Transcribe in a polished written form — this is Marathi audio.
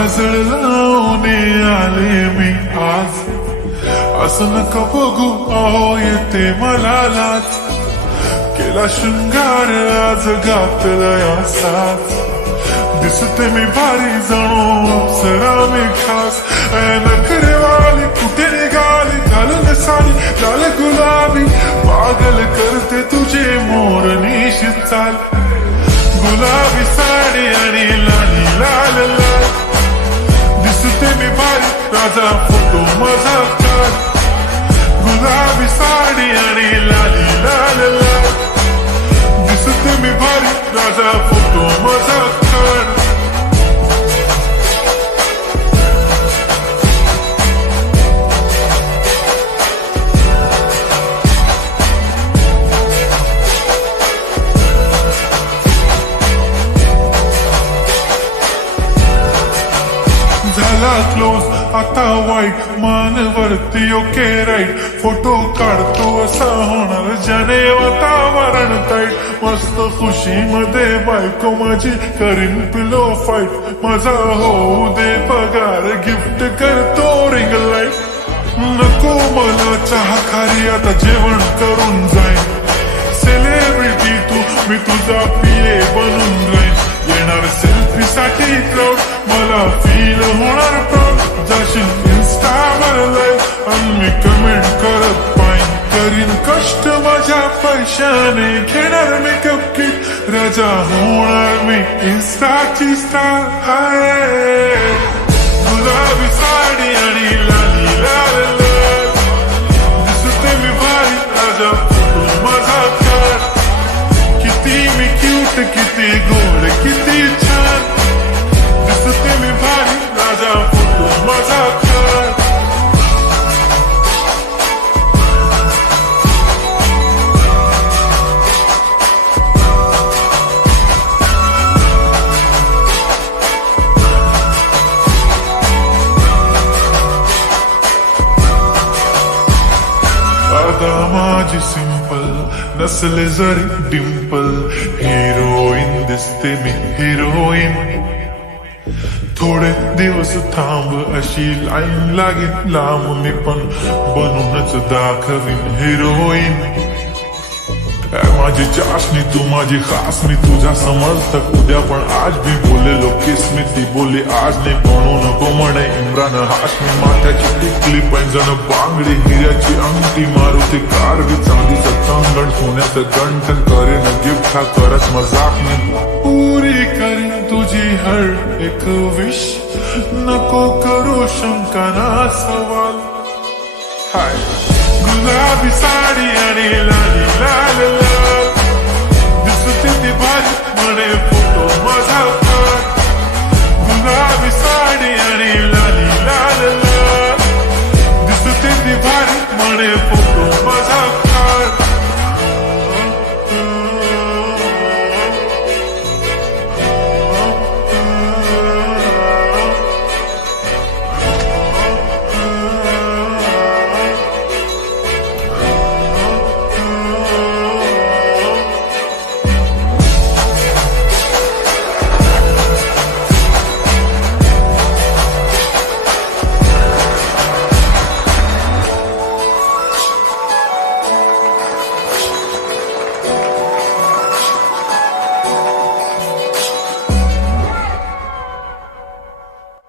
काजळ लावून आले मी आज, असं नका बघू अहो येते मला लाज, केला शृंगार आज घातलाय असाच, दिसते मी भारी जणू अप्सरा मी खास, नखरेवाली कुठे निघाली घालून साडी लाल गुलाबी, पागल करते तुझे मोरनीशी चाल, गुलाबी साडी आणि लाली लाल लाल, दिसते मी भारी राजा फोटो माझा काढ, गुलाबी साडी आणि लाली लाल लाल, दिसते मी भारी राजा फोटो माझा काढ. झाला क्लोज आता वाईट, मान वरती ओके राईट, फोटो काढतो असा होणार ज्याने वातावरण ताईट, मस्त खुशी मध्ये बायको माझी करीन पिलो फाईट, माझा होऊ दे पगार गिफ्ट करतो रिंग लाईट, नको मला चहा खारी आता जेवण करून जाईन, सेलिब्रिटी तू मी तुझा पिये बनून राहीन, येणार सेल्फी साठी क्राऊड मला फील होणार प्राऊड, जाशील इन्स्टावर लाईव्ह आणि मी कमेंट करत पाईन, करीन कष्ट माझ्या पैशाने घेणार मेकअप किट, राजा होणार मी इन्स्टाची स्टार. हाय गुलाबी साडी आणि लाली लाल लाल, दिसते मी भारी राजा फोटो माझा काढ, किती मी क्यूट किती गोड किती छान, दिसते मी भारी राजा फोटो माझा काढ. आता माझी सिंपल नसले जरी डिंपल, हिरोईन दिसते मी हिरोईन, थोडे दिवस थांब अशी लाईन लागेल लांब, मी पण बनूनच दाखवीन हिरोईन, माझी चाशनी तू माझी खास, मी तुझा समर्थक उद्या पण आज भी बोलेलो किस मी, ती बोली आज नाही बनू नको म्हणे इम्रान हाशमी, माथ्याची टिकली पैंजण बांगडी हिऱ्याची अंगठी, मारुती कार बी चांदीचं कंगण, सोन्याचं गंठन, करेन गिफ्ट हा करच मजाक मी, पुरी करीन तुझी हर एक विश, नको करू शंका ना सवाल. हाय गुलाबी साडी आणि लाली लाल लाल, दिसते ती भारी म्हणे